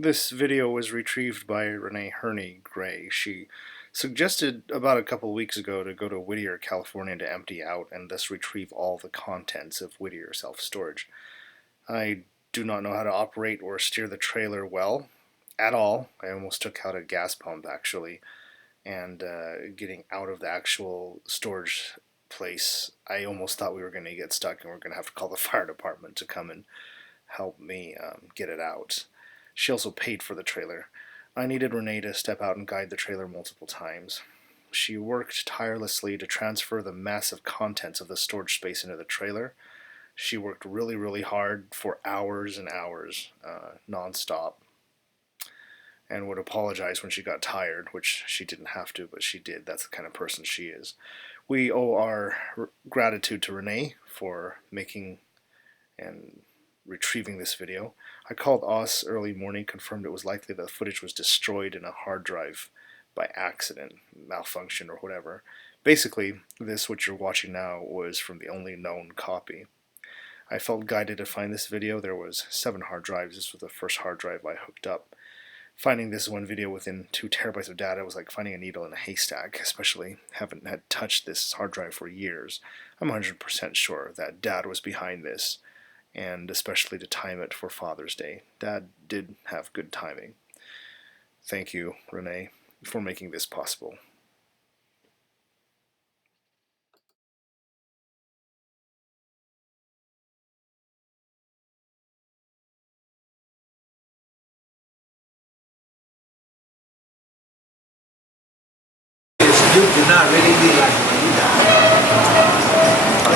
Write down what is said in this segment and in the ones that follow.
This video was retrieved by Renee Herney Gray. She suggested about a couple weeks ago to go to Whittier, California to empty out and thus retrieve all the contents of Whittier self-storage. I do not know how to operate or steer the trailer well at all. I almost took out a gas pump actually, and getting out of the actual storage place, I almost thought we were going to get stuck and we are going to have to call the fire department to come and help me get it out. She also paid for the trailer. I needed Renee to step out and guide the trailer multiple times. She worked tirelessly to transfer the massive contents of the storage space into the trailer. She worked really hard for hours and hours, non-stop, and would apologize when she got tired, which she didn't have to, but she did. That's the kind of person she is. We owe our gratitude to Renee for making and retrieving this video. I called OS early morning, confirmed it was likely that the footage was destroyed in a hard drive by accident, malfunction or whatever. Basically, this, what you're watching now, was from the only known copy. I felt guided to find this video. There was 7 hard drives. This was the first hard drive I hooked up. Finding this one video within 2 terabytes of data was like finding a needle in a haystack, especially haven't had touched this hard drive for years. I'm 100% sure that Dad was behind this, and especially to time it for Father's Day. Dad did have good timing. Thank you, Renee, for making this possible. You do not really need like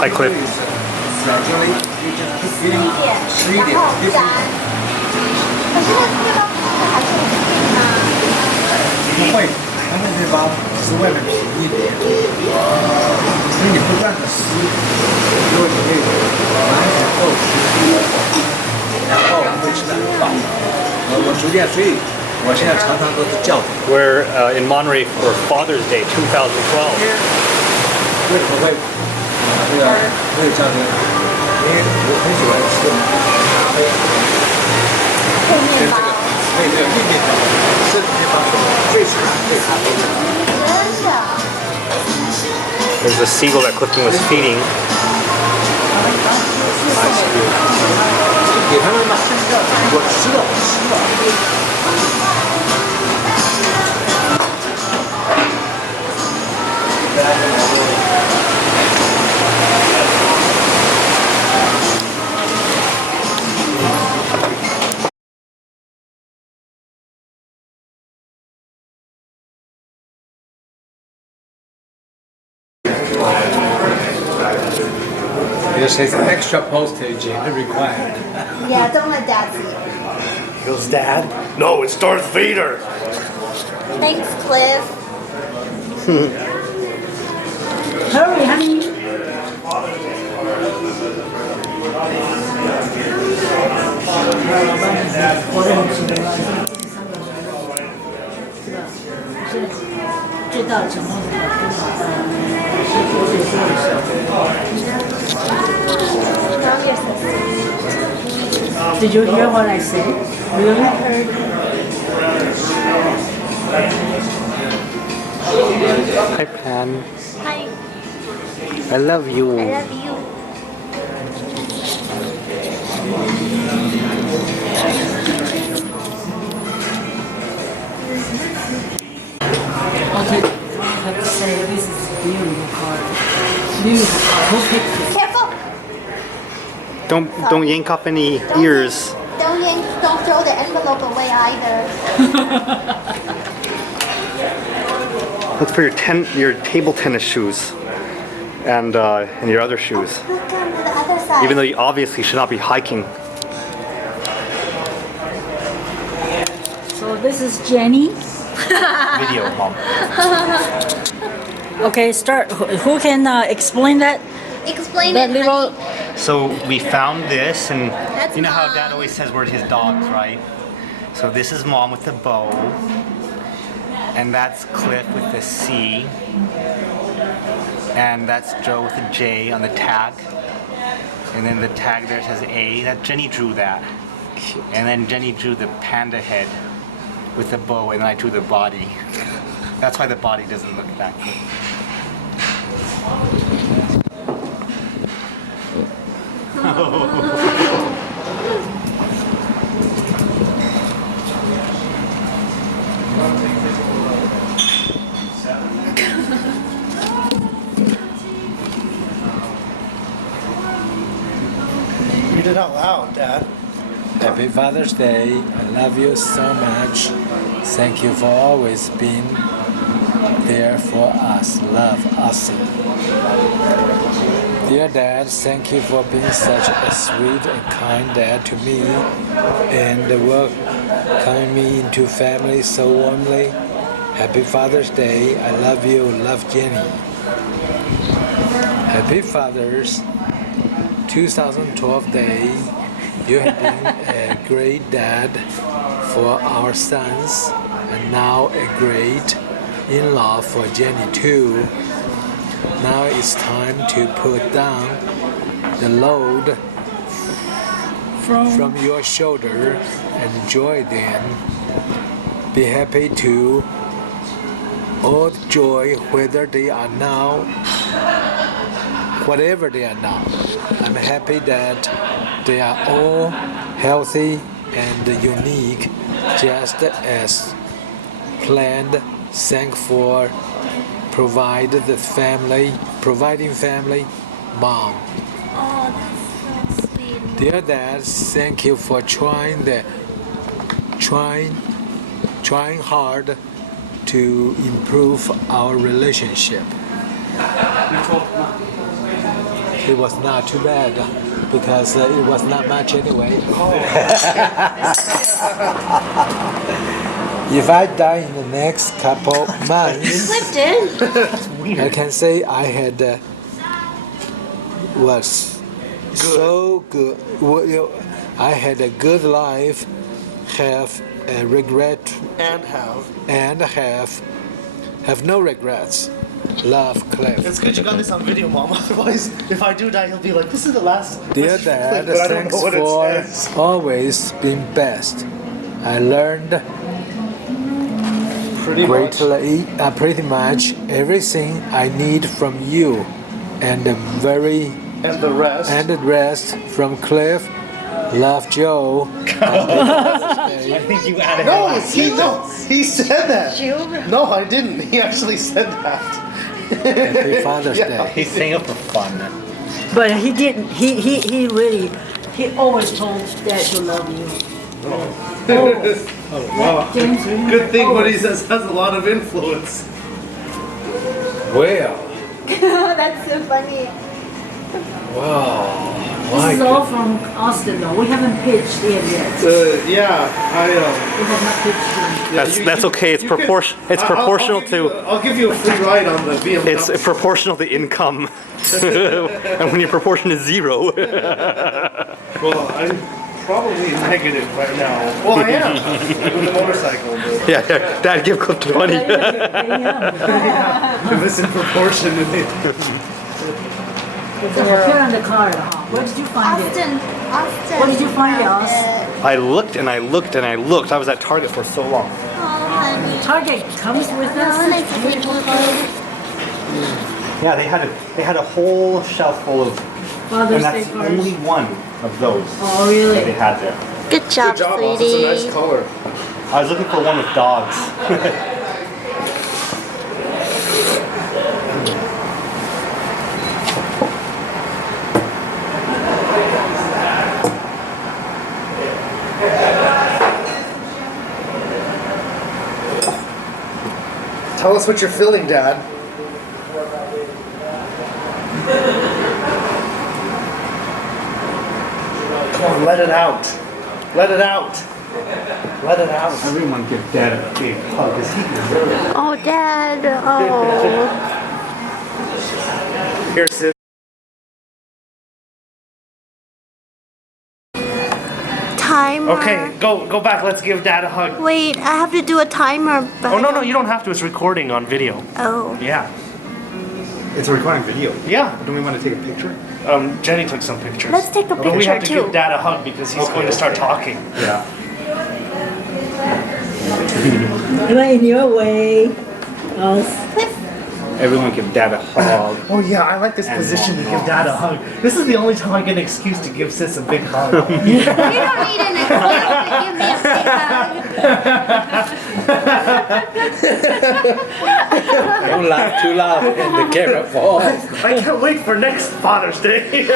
Hi, Cliff. gradually you just keep getting 10不会，它那地方是外面平一点，所以你不断的撕，如果你可以完全够然后会吃得很饱。我逐渐，所以我现在常常都是叫着。We're in Monterey for Father's Day 2012. 为什么会会这样子？因为我很喜欢吃咖啡，跟这个配这个面包，这个面包最喜欢配咖啡的。 There's a seagull that Clifton was feeding. 给他们嘛，我吃了。 It says extra postage required. Yeah, don't let Dad see it. Feels Dad? No, it's Darth Vader! Thanks, Cliff. Hurry, honey. Did you hear what I said? Really? Hi, Pan. Hi, I love you. I love you. Okay, I have to say this is a beautiful car. Beautiful car. Who picked it? Careful! Don't yank off any ears. Don't throw the envelope away either. Let's put your table tennis shoes and your other shoes. Look on the other side. Even though you obviously should not be hiking. So this is Jenny. Video, Mom. Okay, start. Who can explain that? Explain That it. little. So we found this, and That's you know how Mom. Dad always says we're his dogs, right? So this is Mom with the bow, and that's Cliff with the C, and that's Joe with the J on the tag, and then the tag there says A. That Jenny drew that. and then Jenny drew the panda head with the bow, and then I drew the body. That's why the body doesn't look that good. Read it out loud, Dad. Happy Father's Day. I love you so much. Thank you for always being there for us. Love, awesome. Dear Dad, thank you for being such a sweet and kind dad to me and welcoming me into family so warmly. Happy Father's Day. I love you. Love, Jenny. Happy Father's 2012 Day. You have been a great dad for our sons and now a great in-law for Jenny too. Now it's time to put down the load from your shoulder and enjoy them. Be happy to all joy whether they are now, whatever they are now. I'm happy that they are all healthy and unique, just as planned. Thank for providing family, Mom. Oh, that's so sweet. Dear Dad, thank you for trying hard to improve our relationship. It was not too bad because it was not much anyway. If I die in the next couple months, Clifton. I can say I had was so good. I had a good life, have a regret, And have no regrets. Love, Cliff. It's good you got this on video, Mom. Otherwise, if I do die, he'll be like, this is the last. Dear clip, Dad, but I don't thanks know what it for says. always being best. I learned Pretty much. pretty much everything I need from you, and the rest from Cliff. Love, Joe. I think you added No, he said that. Jill. No, I didn't. He actually said that. Happy Father's Day. He's saying it for fun. But he didn't. He really. He always told Dad to love you. Always. Wow. James really Good thing what he always. says has a lot of influence. Well, That's so funny. wow. This is all from Austin though. We haven't pitched it yet. Yeah, We have not pitched it. That's okay. It's you can- It's proportional I'll give you a free ride on the BMW. It's proportional to income, and when your proportion is 0. Well, I'm probably negative right now. Well, I am with the motorcycle. But Yeah, Dad, give Cliff 20. Getting up. if it's in proportion, It's a put on the card, huh? Where did you find it? Austin. What did you find it, found Aus? it. I looked and I looked and I looked. I was at Target for so long. Oh, honey. Target comes with Oh, us. nice beautiful card. Yeah, they had a whole shelf full of, Father's and Day that's the cards. only one of those Oh, that they really? had there. Good job, good job, Boss. sweetie. It's a nice color. I was looking for one with dogs. Tell us what you're feeling, Dad. Come on, let it out. Let it out. Let it out. Everyone give Dad a big hug because he deserves it. Oh, Dad. Oh. Here, sis. Timer. Okay, go back. Let's give Dad a hug. Wait, I have to do a timer. But Oh, no, you don't have to. It's recording on video. Oh. Yeah. It's a recording video. Yeah. Don't we want to take a picture? Jenny took some pictures. Let's take a But we have to picture, too. give Dad a hug because he's going to start talking. Yeah. In your way. Oh, Everyone give Dad a hug. Oh yeah, I like this position to give Dad a hug. This is the only time I get an excuse to give Sis a big hug. You don't need an excuse to give me a big hug. Don't laugh too loud and the camera falls. I can't wait for next Father's Day.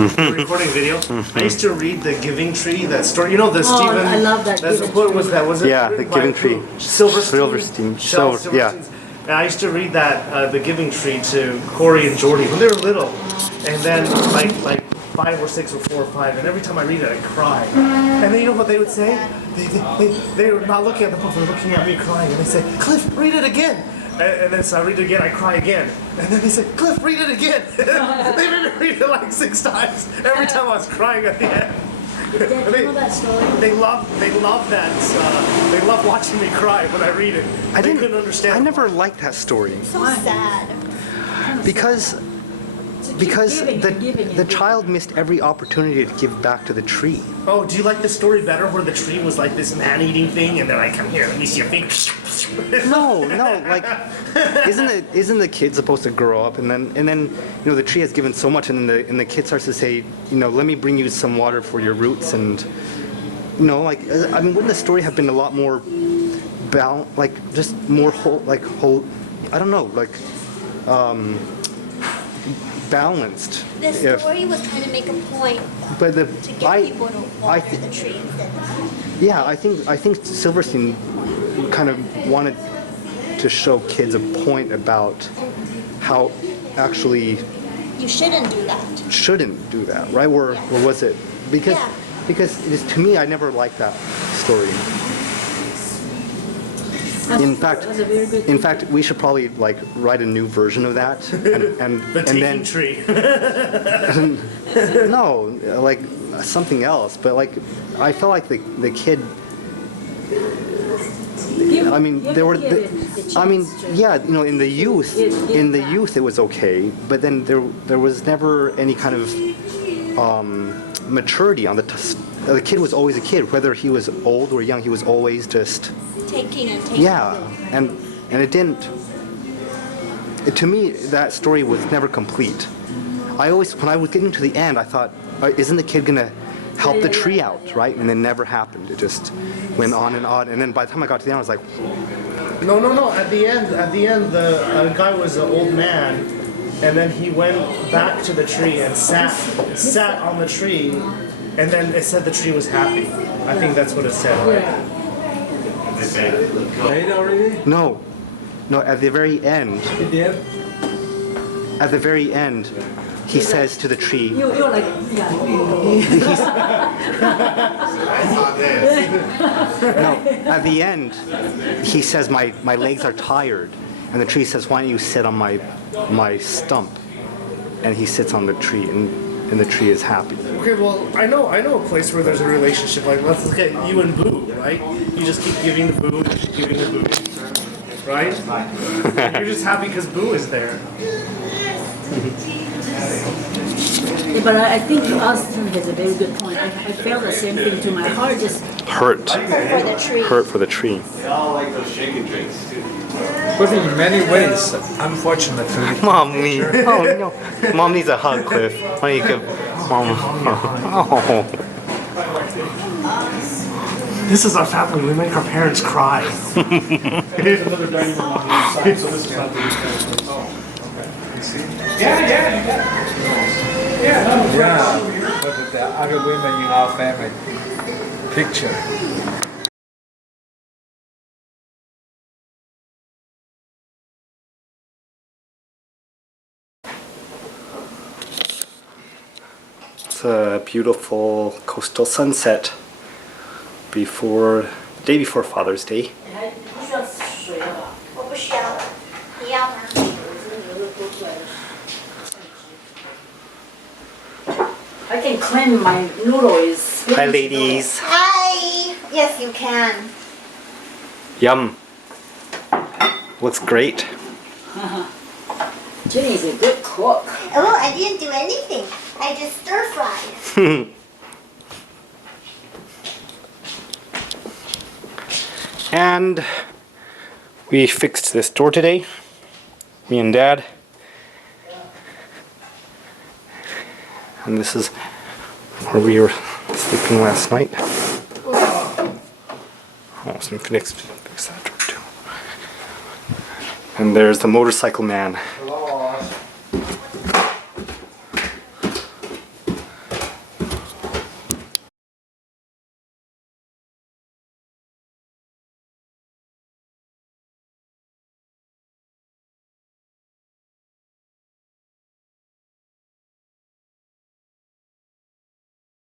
Recording video. I used to read The Giving Tree, that story. You know the Stephen. I love that That's, Giving what was that? Was it? Yeah, The written by Giving Tree. who? Silverstein. Silverstein. Yeah. And I used to read that The Giving Tree to Corey and Jordy when they were little, and then like 5 or 6 or 4 or 5, and every time I read it, I cry. And then you know what they would say? They were not looking at the book; they were looking at me crying, and they say, "Cliff, read it again." And then so I read it again, I cry again. And then they said, "Cliff, read it again." They made me read it like 6 times. Every time I was crying at the end. Dad, you know that story? They love that. They love watching me cry when I read it. They couldn't understand. I never liked that story So sad. because the child missed every opportunity to give back to the tree. Oh, do you like the story better where the tree was like this man-eating thing, and they're like, "Come here, let me see your finger." No, like isn't the kid supposed to grow up and then the tree has given so much and then the kid starts to say, let me bring you some water for your roots, and like I mean, wouldn't the story have been a lot more just more whole, I don't know, balanced. The story was trying to make a point But to get people to water the tree instead. yeah, I think Silverstein kind of wanted to show kids a point about how actually You shouldn't do that. shouldn't do that, right? Or was it? Because Yeah. to me, I never liked that story. In fact, we should probably write a new version of that, and The and taking then tree. no, something else. But I felt like the kid. I mean, there were. I mean, yeah, in the youth, it was okay, but then there was never any kind of maturity on the kid was always a kid, whether he was old or young. He was always just. Taking and taking. Yeah, and it didn't. To me, that story was never complete. When I was getting to the end, I thought, isn't the kid gonna help the tree out, right? And it never happened. It just went on, and then by the time I got to the end, I was like, No. At the end, the guy was an old man, and then he went back to the tree and sat on the tree, and then it said the tree was happy. I think that's what it said. Right? Paid already? no. At the very end, You did? at the very end, he says to the tree. You're like, yeah. No, at the end, he says, my legs are tired. And the tree says, why don't you sit on my stump? And he sits on the tree, and the tree is happy. Okay, well, I know a place where there's a relationship. Like, let's look at you and Boo, right? You just keep giving the Boo, giving the Boo, right? You're just happy because Boo is there. Yeah, but I think Austin has a very good point. I felt the same thing to my heart. Just Hurt. For the tree. Hurt for the tree. They all like those shaken drinks too. But in many ways, unfortunately, Mom needs. Oh no. Mom needs a hug, Cliff. Why don't you give Mom a hug? Oh. This is our family. We make our parents cry. Here's another dining room on the side, so this is not the yeah. But the other women in our family picture. It's a beautiful coastal sunset the day before Father's Day. 我不需要了，你要吗？ I can claim my noodle is. Hi, ladies. Hi. Yes, you can. Yum. Looks great. Jenny's a good cook. Oh, I didn't do anything. I just stir fried. And we fixed this door today, me and Dad. And this is where we were sleeping last night. Oh, so fix that door too. And there's the motorcycle man.